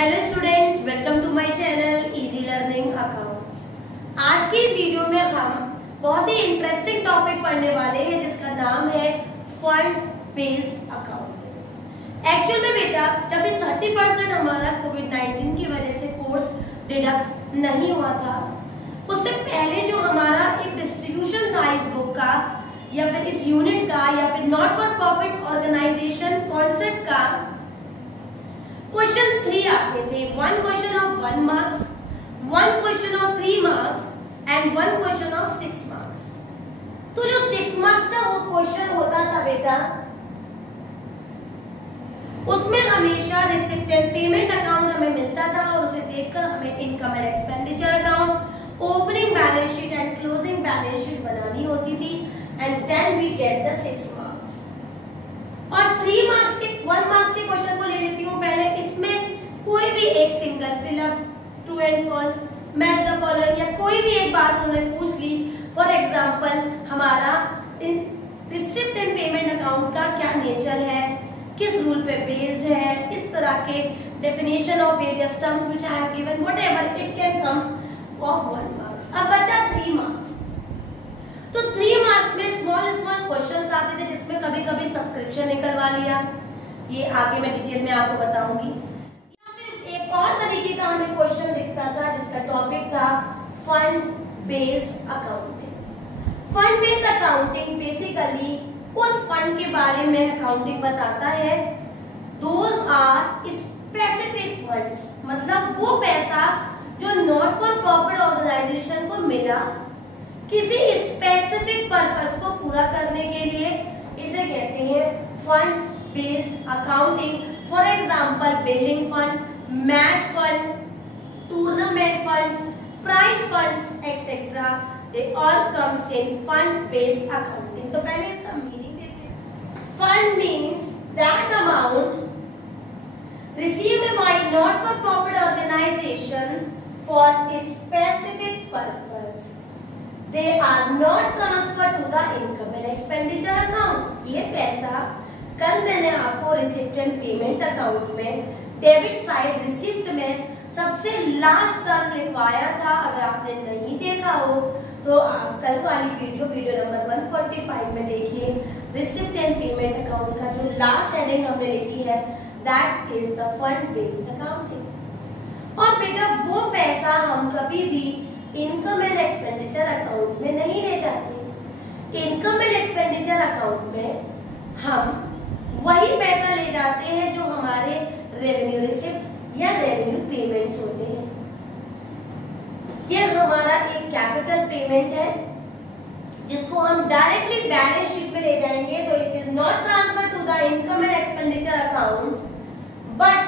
Hello students, welcome to my channel easy learning accounts. आज की इस वीडियो में हम बहुत ही इंटरेस्टिंग टॉपिक पढ़ने वाले हैं जिसका नाम है फंड बेस्ड अकाउंटिंग। एक्चुअल में बेटा जब भी 30% हमारा कोविड-19 की वजह से कोर्स डिडक्ट नहीं हुआ था, उससे पहले जो हमारा एक डिस्ट्रीब्यूशन था इस बुक का या फिर इस यूनिट का या फिर not for profit organization concept का क्वेश्चन 3 आते थे। 1 question of 1 marks, 1 question of 3 marks and 1 question of 6 marks. तो जो 6 मार्क्स का वो क्वेश्चन होता था बेटा, उसमें हमेशा रिसिप्टेंट पेमेंट अकाउंट हमें मिलता था और उसे देखकर हमें income and expenditure account, opening balance sheet and closing balance sheet बनानी होती थी and then we get the 6 marks. और 3 मार्क्स के 1 मार्क्स के क्वेश्चन को ले लेती हूँ पहले। इसमें कोई भी एक single fill up, true and false, match the following या कोई भी एक बात उन्होंने पूछ ली। फॉर एग्जांपल हमारा रिसिप्ट एंड पेमेंट अकाउंट का क्या नेचर है, किस रूल पे बेस्ड है, इस तरह के definition of various terms which I have given, whatever it can come of 1 marks. अब बचा 3 मार्क्स। तो 3 मार्क्स में स्मॉल क्वेश्चंस आते थे जिसमें कभी-कभी सब्सक्रिप्शन निकलवा लिया, ये आगे मैं डिटेल में आपको बताऊंगी। या फिर एक और तरीके का हमें क्वेश्चन दिखता था जिसका टॉपिक था fund based accounting. Fund based accounting basically उस फंड के बारे में अकाउंटिंग बताता है। दोज आर स्पेसिफिक फंड्स, मतलब वो पैसा जो नॉट फॉर प्रॉफिट ऑर्गेनाइजेशन को मिला किसी स्पेसिफिक पर्पस को पूरा करने के लिए, इसे कहते हैं fund based accounting. For example building fund, match fund, tournament funds, prize funds etcetera, they all comes in fund based accounting. तो पहले इसका मीनिंग देखते हैं। Fund means that amount received by not for profit organization for a specific purpose, they are not transferred to the income and expenditure account। ये पैसा कल मैंने आपको रिसिप्ट एंड पेमेंट अकाउंट में डेबिट साइड रिसिप्ट में सबसे last term लिखवाया था। अगर आपने नहीं देखा हो तो आप कल वाली वीडियो नंबर 145 में देखिए। रिसिप्ट एंड पेमेंट अकाउंट का जो लास्ट हेडिंग हमने लिखी है that is the fund based accounting. और बेटा वो पैसा हम कभी भी इनकम एंड एक्सपेंडिचर अकाउंट में नहीं ले जाते। इनकम एंड एक्सपेंडिचर अकाउंट में हम वही पैसा ले जाते हैं जो हमारे रेवेन्यू रिसिप्ट या रेवेन्यू पेमेंट्स होते हैं। ये हमारा एक कैपिटल पेमेंट है जिसको हम डायरेक्टली बैलेंस शीट में ले जाएंगे, तो it is not transfer to the income and expenditure account but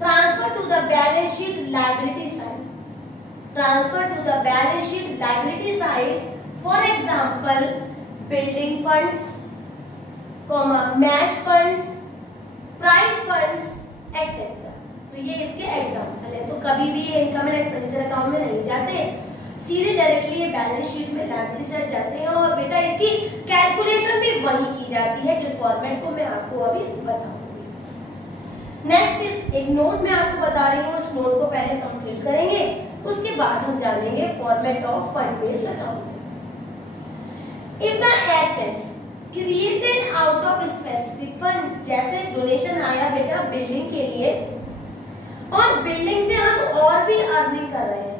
transfer to the balance sheet liability side. Transfer to the balance sheet liability side, for example building funds, match funds, prize funds etcetera. तो ये इसके example है। तो कभी भी ये income and expenditure account में नहीं जाते, सीधे डायरेक्टली ये बैलेंस शीट में लायबिलिटी साइड जाते हैं। और बेटा इसकी कैलकुलेशन भी वही की जाती है जिस फॉर्मेट को मैं आपको अभी बताऊंगी। नेक्स्ट इज एक नोट मैं आपको बता रही हूँ, उस नोट को पहले कंप्लीट करेंगे, उसके बाद हम जानेंगे format of fund based accounting. If the assets created out of specific fund, जैसे डोनेशन आया बेटा बिल्डिंग के लिए और बिल्डिंग से हम और भी अर्निंग कर रहे हैं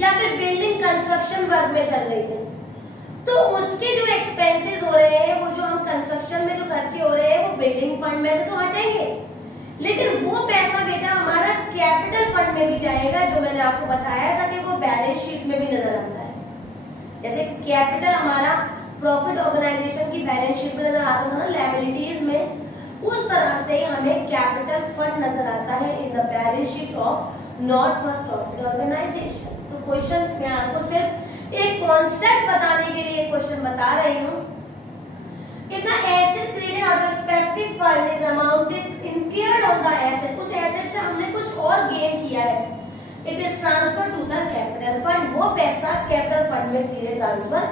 या फिर बिल्डिंग कंस्ट्रक्शन वर्क में चल रही है, तो उसके जो एक्सपेंसेस हो रहे हैं, वो जो हम कंस्ट्रक्शन में जो खर्चे हो रहे हैं वो बिल्डिंग फंड में से तो हटेंगे, लेकिन वो पैसा बेटा हमारा कैपिटल फंड में भी जाएगा जो मैंने आपको बताया था कि वो बैलेंस शीट में भी नजर आता है। जैसे कैपिटल हमारा प्रॉफिट ऑर्गेनाइजेशन की बैलेंस शीट में नजर आता था ना लायबिलिटीज में, उस तरह से हमें कैपिटल फंड नजर आता है in the balance sheet of not for profit organization. तो क्वेश्चन मैं आपको सिर्फ एक कॉन्सेप्ट बताने के लिए क्वेश्चन बता रही हूँ। कितना asset created out of specific fund is amounted incurred on the asset, उस एसेट से हमने कुछ और गेन किया है, it is transfer to the capital fund. वो पैसा कैपिटल फंड में सीधे ट्रांसफर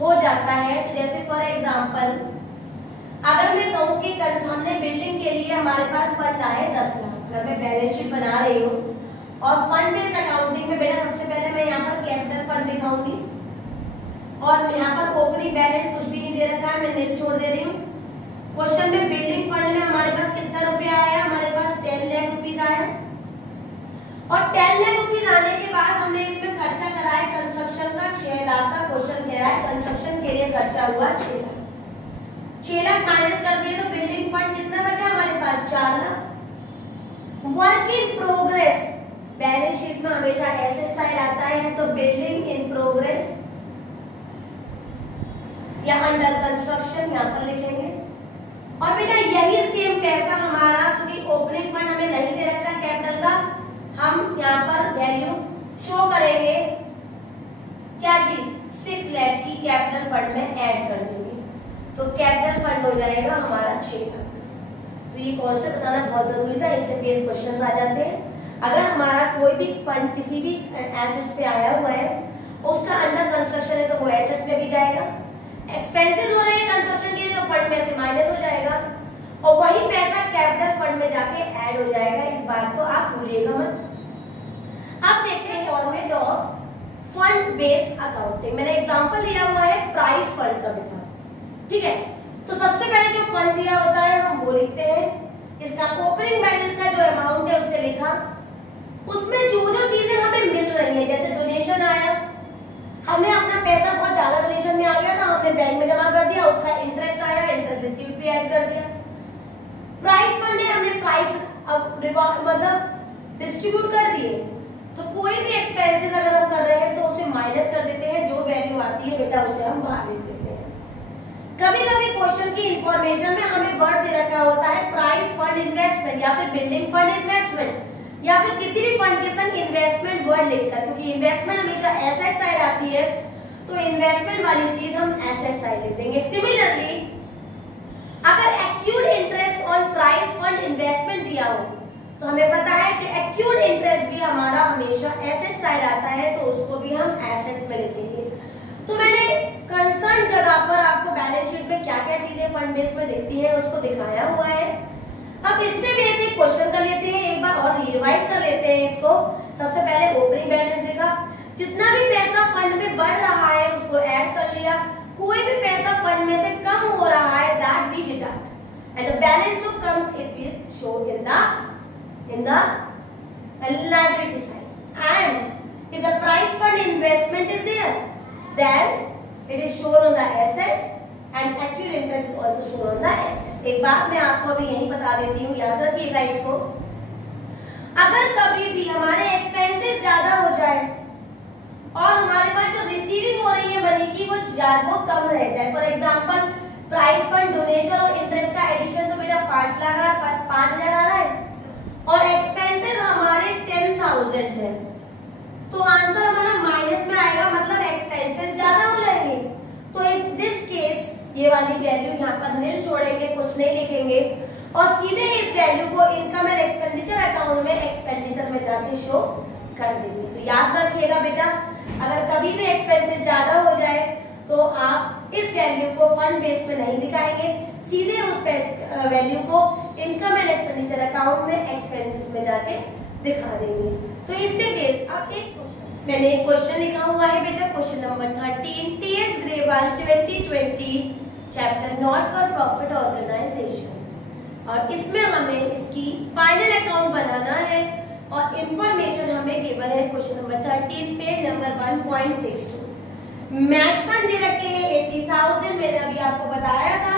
हो जाता है। तो जैसे फॉर एग्जांपल अगर मैं कहूँ कि हमने बिल्डिंग के लिए हमारे पास फंड आए 10 लाख, अगर मैं बैलेंस शीट बना रही हूँ और फंड बेस्ड अकाउंटिंग में बेटा सबसे पहले मैं यहाँ पर कैपिटल फंड दिखाऊंगी और यहाँ पर ओपनिंग बैलेंस कुछ भी नहीं दे रखा है, मैं नील छोड़ दे रही हूँ। क्वेश्चन में बिल्डिंग फंड में हमारे पास कितना रुपया आया, हमारे पास 10 लाख रुपीज आया और 10 लाख रुपीज आने के बाद हमने इसमें खर्चा करा है कंस्ट्रक्शन का 6 लाख का। क्वेश्चन कह रहा है कंस्ट्रक्शन के लिए खर्चा हुआ 6 लाख, 6 लाख माइनस कर दिए तो बिल्डिंग फंड कितना बचा हमारे पास 4 lakh. Work in progress balance sheet में हमेशा एसेट साइड आता है, तो बिल्डिंग इन प्रोग्रेस या अंडर कंस्ट्रक्शन यहाँ पर लिखेंगे। और बेटा यही सेम पैसा हमारा, क्योंकि ओपनिंग फंड हमें नहीं दे रखा कैपिटल का, हम यहाँ पर वैल्यू शो करेंगे क्या चीज 6 लाख की कैपिटल फंड में ऐड कर देंगे, तो कैपिटल फंड हो जाएगा हमारा 6 लाख। तो ये कॉन्सेप्ट बताना बहुत जरूरी था, इससे बेस क्वेश्चंस आ जाते हैं। अगर हमारा कोई भी फंड किसी भी एसेट्स पे आया हुआ है, उसका अंडर कंस्ट्रक्शन है तो वो एसेट्स में भी जाएगा, एक्सपेंसेस हो रहे हैं कंस्ट्रक्शन के तो फंड में से माइनस हो जाएगा और वही पैसा कैपिटल फंड में जाके ऐड हो जाएगा। इस बात को आप भूलिएगा मत। अब देखते हैं format of fund based accounting. मैंने एग्जांपल दिया हुआ है प्राइस फंड का बेटा, ठीक है। तो सबसे पहले जो फंड दिया होता है हम वो लिखते हैं, इसका ओपनिंग बैलेंस का जो अमाउंट है उसे लिखा, उसमें जो जो चीजें हमें मिल रही है, जैसे डोनेशन आया, हमने अपना पैसा बहुत ज्यादा डोनेशन में आ गया था, हमने बैंक में जमा कर दिया, उसका इंटरेस्ट आया, इंटरेस्ट रिसीव्ड पे ऐड कर दिया। प्राइस फंड है, हमने प्राइस अब मतलब डिस्ट्रीब्यूट कर दिए, तो कोई भी एक्सपेंसेस अगर हम कर रहे हैं तो उसे माइनस कर देते हैं, जो वैल्यू आती है बेटा उसे हम बाहर लिख देते हैं। कभी कभी क्वेश्चन की इंफॉर्मेशन में हमें वर्ड दे रखा होता है प्राइस फंड इन्वेस्टमेंट या फिर बिल्डिंग फंड इन्वेस्टमेंट या फिर किसी भी फंड के संग इन्वेस्टमेंट वर्ड लिखकर, क्योंकि इन्वेस्टमेंट हमेशा एसेट साइड आती है, तो इन्वेस्टमेंट वाली चीज हम एसेट साइड लिख देंगे। सिमिलरली अगर acute interest on price fund investment दिया हो, तो हमें पता है कि एक्यूट इंटरेस्ट भी हमारा हमेशा एसेट साइड आता है, तो उसको भी हम एसेट में लिखेंगे। तो मैंने कंसर्न जगह पर आपको बैलेंस शीट में क्या क्या चीजें फंड बेस में दिखती है उसको दिखाया हुआ है। अब इससे बेसिक क्वेश्चन कर लेते हैं, एक बार और रिवाइज कर लेते हैं इसको। सबसे पहले ओपनिंग बैलेंस लिखा, जितना भी पैसा फंड में बढ़ रहा है उसको ऐड कर लिया, कोई भी पैसा फंड में से कम हो रहा है that we deduct and the balance of comes it will show in the liability side, and if the price fund investment is there then it is shown on the assets and accrued interest is also shown on the assets। एक बात मैं आपको अभी यही बता देती हूँ, याद रखिएगा इसको। अगर कभी भी हमारे एक्सपेंसेस ज्यादा हो जाए और हमारे पास जो रिसीविंग हो रही है मनी की वो कम रह जाए, for example price fund donation और इंटरेस्ट का एडिशन तो बेटा 5,000 आ रहा है और एक्सपेंसेस हमारे 10,000 है, तो आंसर हमारा माइनस में आएगा, मतलब एक्सपेंसेस ज्यादा हो जाएंगे। तो इन दिस केस ये वाली वैल्यू यहाँ पर नील छोड़ेंगे, कुछ नहीं लिखेंगे और सीधे इस वैल्यू को इनकम एंड एक्सपेंडिचर अकाउंट में एक्सपेंडिचर में जाके शो कर देंगे। तो याद रखिएगा बेटा, अगर कभी भी एक्सपेंसेस ज्यादा हो जाए तो आप इस वैल्यू को फंड बेस में नहीं दिखाएंगे, सीधे उस वैल्यू को इनकम एंड एक्सपेंडिचर अकाउंट में एक्सपेंसेस में जाके दिखा देंगे। तो इससे बेस अब एक मैंने एक क्वेश्चन लिखा हुआ है बेटा, question number 13 TS grade 1 2020 chapter not for profit organization, और इसमें हमें इसकी फाइनल अकाउंट बनाना है और इंफॉर्मेशन हमें गिवन है क्वेश्चन नंबर 13 पे नंबर 1.62। मैच फंड दे रखे हैं 80,000। मैंने अभी आपको बताया था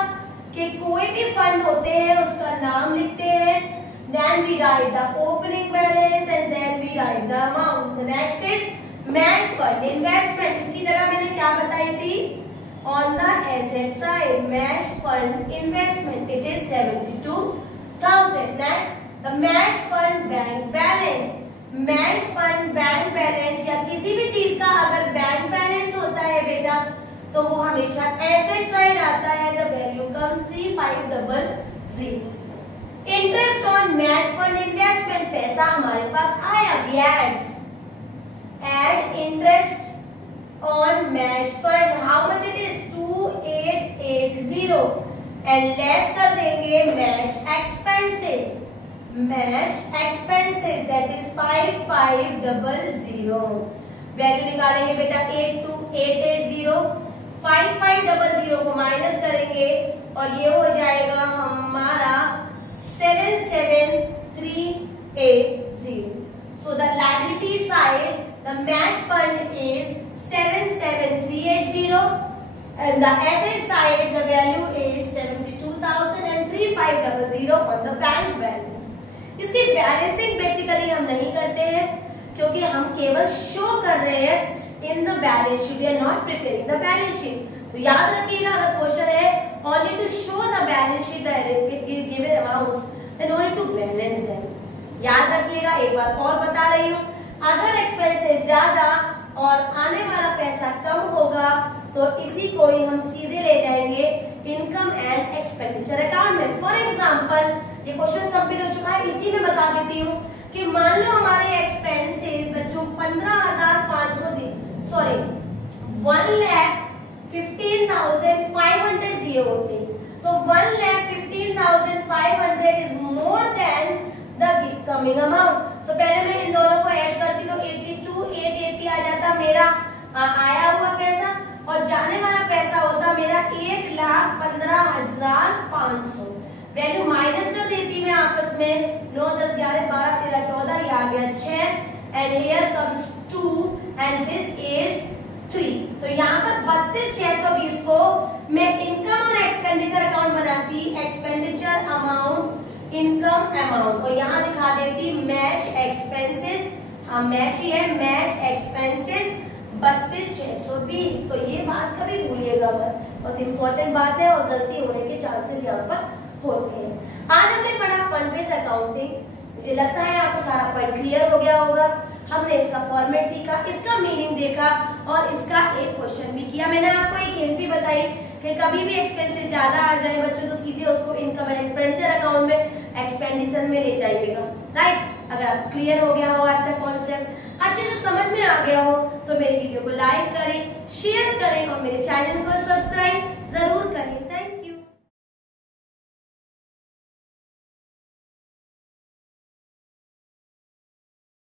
कि कोई भी फंड होते हैं उसका नाम लिखते हैं, then we write the opening balance and then we write the amount। The next is match fund investment, इसकी जगह मैंने क्या बताई थी, on the asset side match fund investment it is 72,000। next the match fund bank balance, match fund bank balance या किसी भी चीज का अगर बैंक बैलेंस होता है बेटा तो वो हमेशा एसेट साइड आता है, the value comes 3500। Interest on match fund investment, पैसा हमारे पास आया, we add interest on match fund, how much it is 2880 and less कर देंगे match expenses match expenses that is 5500। Value निकालेंगे बेटा 82880, 5500 को माइनस करेंगे और ये हो जाएगा हमारा 77380। So the liability side, the match fund is 77380 and the asset side the value is 72,03500 on the bank balance। इसकी बैलेंसिंग बेसिकली हम नहीं करते हैं क्योंकि हम केवल शो कर रहे हैं in the balance sheet, we are not preparing the balance sheet. तो याद रखिएगा अगर क्वेश्चन है only to show the balance sheet the given amounts then only to balance them। याद रखिएगा। एक बार और बता रही हूँ, अगर एक्सपेंसेस ज्यादा और आने वाला पैसा कम होगा तो इसी को ही हम सीधे ले जाएंगे इनकम एंड एक्सपेंडिचर अकाउंट में। फॉर एग्जांपल ये क्वेश्चन कंप्लीट हो चुका है, इसी में बता देती हूँ कि मान लो हमारे एक्सपेंसेस बच्चों 15,500 सॉरी 1,15,500 दिए होते तो 1,15,500 is more than the coming amount. तो पहले मैं इन दोनों को ऐड करती तो 82,880 आ जाता मेरा आया हुआ पैसा और जाने वाला पैसा होता मेरा 1,15,500। वैल्यू माइनस कर देती मैं आपस में 9 10 11 12 13 14 ये आ गया 6 and here comes 2 and this is 3। तो यहाँ पर 32,620 को मैं इनकम और एक्सपेंडिचर अकाउंट बनाती, एक्सपेंडिचर अमाउंट इनकम अमाउंट और यहाँ दिखा देती मैच एक्सपेंसेस। हाँ मैच ही है, मैच एक्सपेंसेस 32,620। तो ये बात कभी भूलिएगा मत, बहुत इंपॉर्टेंट बात है और गलती होने के चांसेस यहाँ पर होते हैं। आज हमने पढ़ा फंड बेस्ड अकाउंटिंग। मुझे लगता है आपको सारा पॉइंट क्लियर हो गया होगा। हमने इसका फॉर्मेट सीखा, इसका मीनिंग देखा और इसका एक क्वेश्चन भी किया। मैंने आपको एक हिंट भी बताई कि कभी भी एक्सपेंसेस ज्यादा आ जाए बच्चों तो सीधे उसको इनकम एंड एक्सपेंडिचर अकाउंट में एक्सपेंडिचर में ले जाइएगा, राइट। अगर आप क्लियर हो गया हो आज का कॉन्सेप्ट, अच्छे से समझ में आ गया हो तो मेरी वीडियो को लाइक करें, शेयर करें और मेरे चैनल को सब्सक्राइब